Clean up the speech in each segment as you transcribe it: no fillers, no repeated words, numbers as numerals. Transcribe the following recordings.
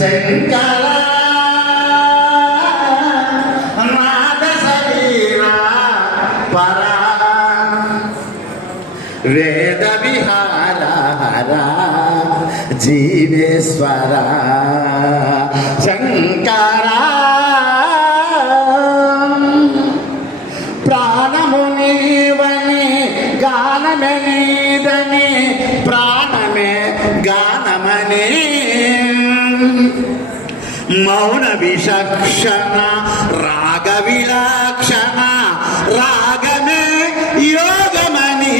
శంకర నాద శరీర పరా వేద విహార హర జీవేశ్వర శంకర ప్రాణము నీవని గానమే నీదని ప్రాణమే గానమని మౌన విచక్షణ రాగ విలక్షణ రాగమే యోగమని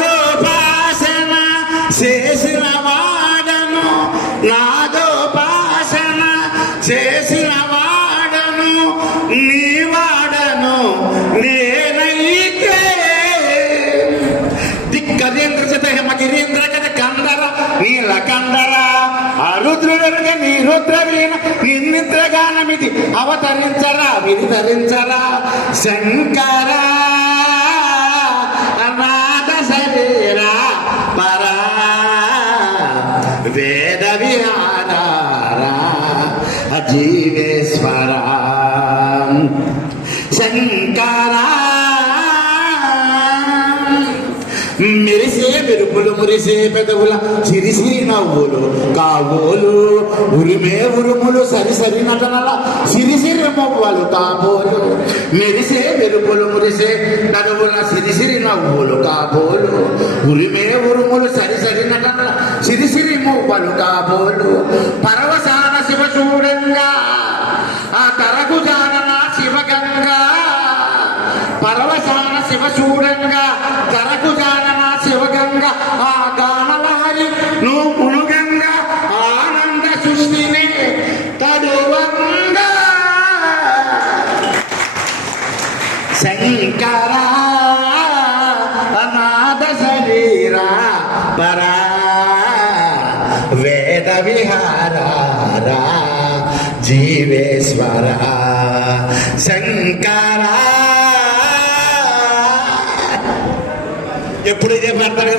నాదోపాసన చేసిన వాడను నాదోపాసన చేసిన వాడను నీ వాడను నేనైతే దిక్కరేంద్ర జత హేమగిరీంద్ర కథ కందర నీలకందర అరుద్రుడరుగ నీ రుద్రవీణ నిన్నిద్రగానమిది అవతరించరా విరిధరించరా శంకర నాద శరీర పరా వేద విహార జీవేశ్వర శంకర మెరిసే మెరుపులు మురిసే పెదవుల చిరిసిరి నవ్వులు కాబోలు ఉరిమే ఉరుములు సరిసరి నటనల సిరిసిరి మొవ్వలు కాబోలు మెరిసే మెరుపులు మురిసే పెదవుల సిరిసిరి నవ్వులు కాబోలు ఉరిమే ఉరుములు సరిసరి నటనల సిరిసిరి మొవ్వలు కాబోలు పరవశాన శివ చూడంగా ఆ తరకు జానన శివగంగా పరవశాన శివ చూడంగా తరకు జానన శివగంగా ఆ గానలహరి నువ్వు మునుగంగా ఆనంద సృష్టిని తడువంగా శంకర నాద శరీర పరా వేద విహార జీవేశ్వర శంకర ఎప్పుడు ఇదే ప్రార్థన